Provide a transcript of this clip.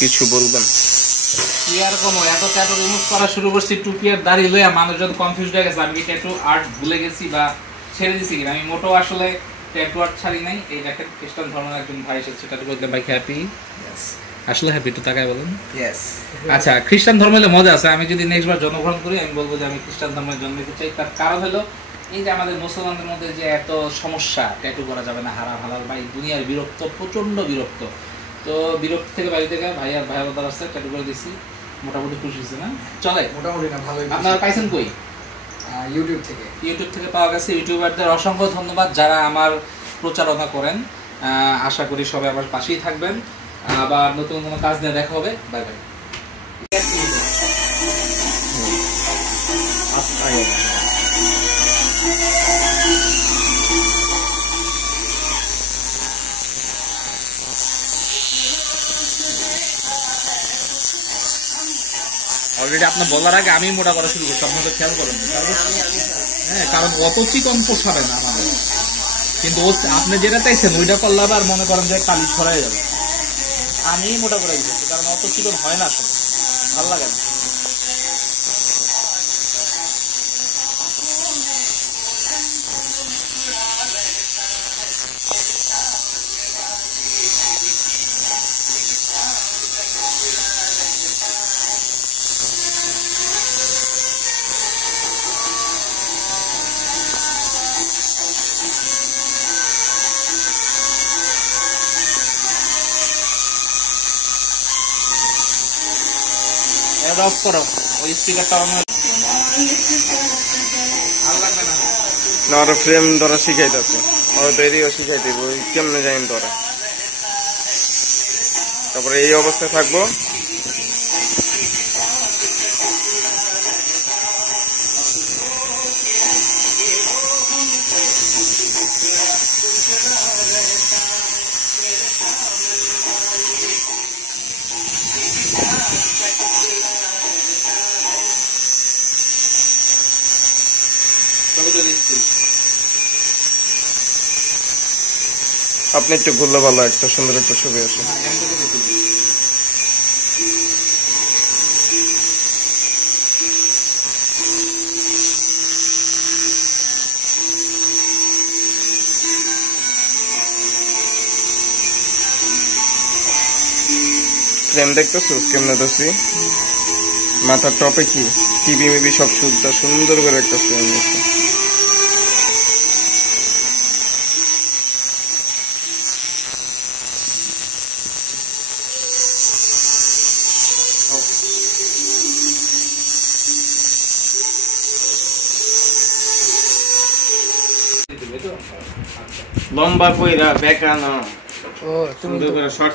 কিছু বলবেন? কি আর কম এত ট্যাটু রিমুভ করা শুরু করছি, টুপি আর দাড়ি লইয়া মানুষজন কনফিউজড হয়ে গেছে আমি কি ট্যাটু আর্ট ভুলে গেছি বা ছেড়ে দিছি কিনা। আমি মোটো আসলে ট্যাটু আর্ট ছাড়ি নাই। এই দেখেন খ্রিস্টান ধর্মের একজন ভাই এসেছে ট্যাটু করতে। ভাই হ্যাপি? আসলে হ্যাপি তো তাকাই বলেন। আচ্ছা, খ্রিস্টান ধর্মে হলে মজা আছে। আমি যদি নেক্সট বার জন্মগ্রহণ করি আমি বলবো যে আমি খ্রিস্টান ধর্মে জন্মাতে চাই। তার কারণ হলো এই যে আমাদের মুসলমানদের মধ্যে যে এত সমস্যা, ট্যাটু করা যাবে না, হারাম হালাল, ভাই দুনিয়ার বিরক্ত, প্রচন্ড বিরক্ত। তো বিরক্ত থেকে বাড়ি থেকে ভাই আর ভাই বোনদের আসছে ট্যাটু করে দিছি। মোটামুটি খুশি হয়েছে না? চলে মোটামুটি না, ভালোই। আপনারা পাইছেন কই? ইউটিউব থেকে। ইউটিউব থেকে পাওয়া গেছে। ইউটিউবারদের অসংখ্য ধন্যবাদ যারা আমার প্রচারণা করেন। আশা করি সবাই আমার পাশেই থাকবেন। আবার নতুন কোনো কাজ নিয়ে দেখা হবে। Bye bye. অলরেডি আপনার বলার আগে আমি মোটা করা শুরু করছি, আপনাদের খেয়াল করেন। হ্যাঁ, কারণ অত চিকন পোষাবে না আমাদের। কিন্তু আপনি যেটা চাইছেন ওইটা করলে আবার মনে করেন যে কালি ছড়াই যাবে। আমি মোটা করে দিচ্ছি কারণ অত চিকন হয় না, আসলে ভালো লাগে না। অফ করো ওই স্পিকারটা। না, ফ্রেম ধরা শিখাইতেছে, ওরা তো এদিকে শিখাইতে ওই কেমনে যাইন ধরা। তারপরে এই অবস্থায় থাকবো। আপনি একটু ঘুরলে ভালো একটা সুন্দর একটা ছবি আসে। ফ্রেম দেখতেছো কেমনে দেখছি? মাথার টপে কি টিভি মিবি সব সুন্দর করে একটা ফ্রেম দেখছি। লম্বা কইরা বেকানো সুন্দর করে শর্ট